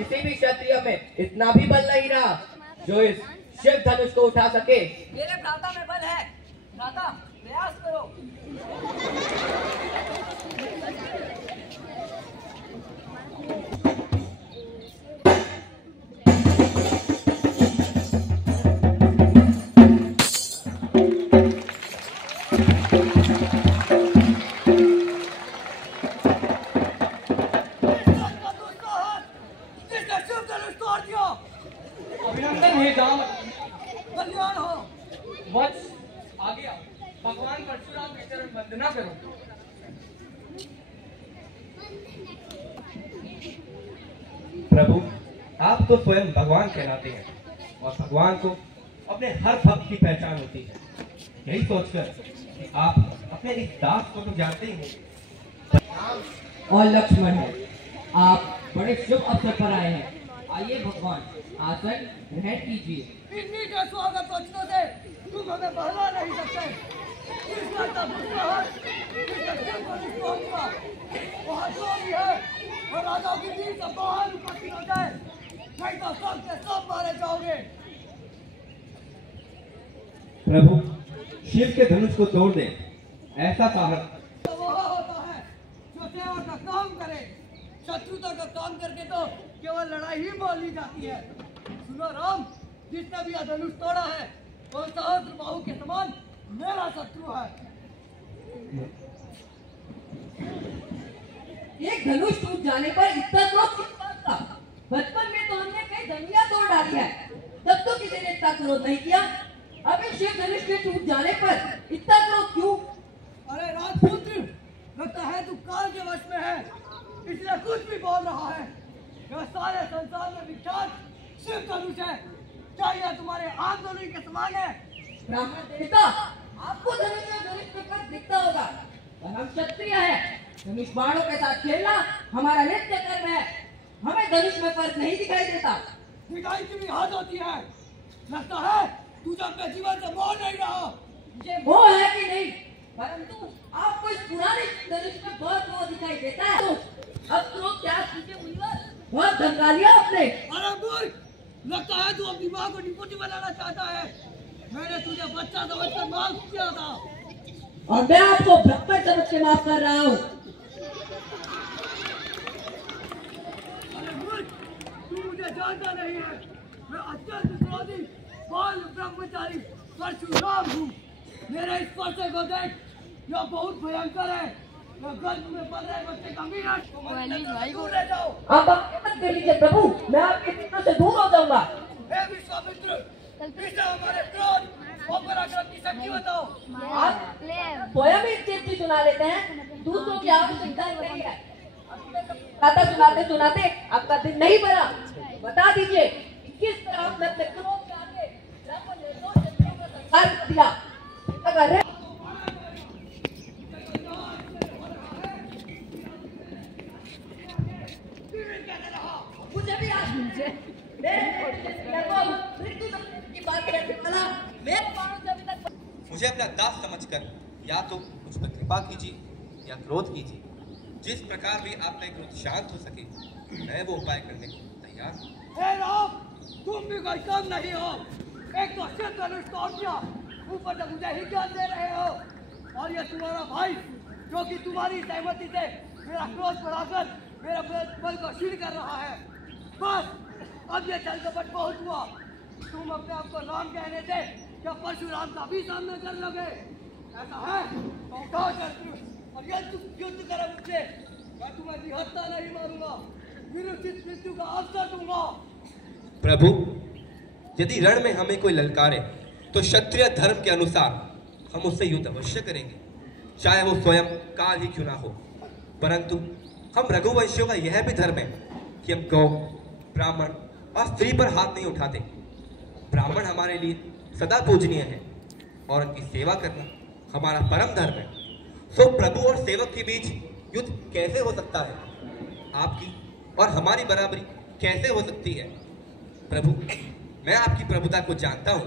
किसी भी क्षत्रिय में इतना भी बल नहीं रहा जो इस शिव धनुष को उठा सके। मेरे भ्राता में बल है। भ्राता प्रयास करो। अभिनंदन हे दाम, कल्याण हो। वत्स आगे आओ, भगवान परशुराम के चरण वंदना करो। प्रभु, आप तो स्वयं भगवान कहलाते हैं और भगवान को अपने हर भक्त की पहचान होती है। यही सोचकर कि आप अपने इस दास को तो जानते ही हैं। और लक्ष्मण है, आप बड़े शुभ अवसर पर आए हैं। आइए भगवान, आसन ग्रहण कीजिए। इन्हीं के स्वागत वचनों से तुम हमें बहला नहीं सकते। वहाँ जो भी है और राजाओं की वीर का बाहर उपस्थित हो जाए, नहीं तो सब के सब मारे जाओगे। प्रभु, शिव के धनुष को तोड़ दे, ऐसा साहस तो वह होता है जो सेवा का काम करे। शत्रुता का काम करके तो केवल लड़ाई ही बोली जाती है। सुनो राम, जिसने भी यह धनुष तोड़ा है वो सहस्त्र बाहु के समान मेरा शत्रु है। एक धनुष टूट जाने पर इतना क्रोध किस बात का? बचपन में तो हमने कई धनुषियां तोड़ डाली है, तब तो किसी ने इतना क्रोध नहीं किया। अब इस शिव धनुष के टूट जाने पर इतना क्रोध क्यों? अरे राजपुत्र, लगता है तू काल के वश में है, इसलिए कुछ भी बोल रहा है। यह सारे संसार में विख्यात शिव धनुष है। क्या यह तुम्हारे आंदोलन के समान है? ब्राह्मण देवता, आपको धनुष पर दिखता होगा, पर हम क्षत्रिय हैं। धनुष बाणों के साथ खेलना हमारा नित्य कर्म है। हमें धनुष में फर्क नहीं दिखाई देता। दिखाई की भी हद होती है। लगता है तू जब अपने जीवन से मोह नहीं रहा। मुझे मोह है कि नहीं, परंतु आपको इस पुराने धनुष में बहुत मोह दिखाई देता है। तो अब क्रोध त्याग कीजिए मुनिवर, बहुत धमका लिया आपने। अरे मूर्ख, लगता है तू अपनी माँ को निपुटी बनाना चाहता है। मैंने तुझे बच्चा समझकर माफ किया था और मैं आपको ब्राह्मण समझ के माफ कर रहा हूँ। अरे मूर्ख, तू मुझे जानता नहीं है। मैं अत्यंत क्रोधी बाल ब्रह्मचारी परशुराम हूँ। मेरे इस पर्चे को देख, यह बहुत भयंकर है। यह गर्भ में पल रहे बच्चे का मीनट दूर ले जाओ। आप मत कर लीजिए प्रभु, मैं आपके चित्रों से दूर हो जाऊंगा। हे विश्वामित्र, इसे हमारे क्रोध और पराक्रम की शक्ति बताओ। आप स्वयं ही चिट्ठी सुना लेते हैं, दूसरों की आवश्यकता नहीं है। गाथा सुनाते सुनाते आपका दिन नहीं भरा। बता दीजिए किस तरह आपने अपने क्रोध के आगे ब्राह्मण निर्दोष क्षत्रियों का संहार कर दिया। अगर है मुझे भी आज मुझे अपना दास समझकर या तो मुझ पर कृपा कीजिए या क्रोध कीजिए। जिस प्रकार भी आपका क्रोध शांत हो सके, मैं वो उपाय करने को तैयार हूँ। हे राम, तुम भी कोई कम नहीं हो। एक तो शिव धनुष तोड़ दिया, ऊपर से मुझे ही ज्ञान दे रहे हो। और ये तुम्हारा भाई जो कि तुम्हारी सहमति से मेरा क्रोध बढ़ाकर मेरे बल को क्षीण कर रहा है। बस अब ये चल कपट बहुत हुआ। तुम अपने आप को राम कहने से क्या परशुराम का भी सामना कर लोगे? ऐसा है तो उठाओ शस्त्र और ये तुम युद्ध करो मुझसे। मैं तुम्हें निहत्था नहीं मारूंगा, विरुचित मृत्यु का अवसर दूंगा। प्रभु, यदि रण में हमें कोई ललकारे तो क्षत्रिय धर्म के अनुसार हम उससे युद्ध अवश्य करेंगे, चाहे वो स्वयं काल ही क्यों ना हो। परंतु हम रघुवंशियों का यह भी धर्म है कि हम गौ, ब्राह्मण और स्त्री पर हाथ नहीं उठाते। ब्राह्मण हमारे लिए सदा पूजनीय है और उनकी सेवा करना हमारा परम धर्म है। सो प्रभु और सेवक के बीच युद्ध कैसे हो सकता है? आपकी और हमारी बराबरी कैसे हो सकती है? प्रभु, मैं आपकी प्रभुता को जानता हूँ,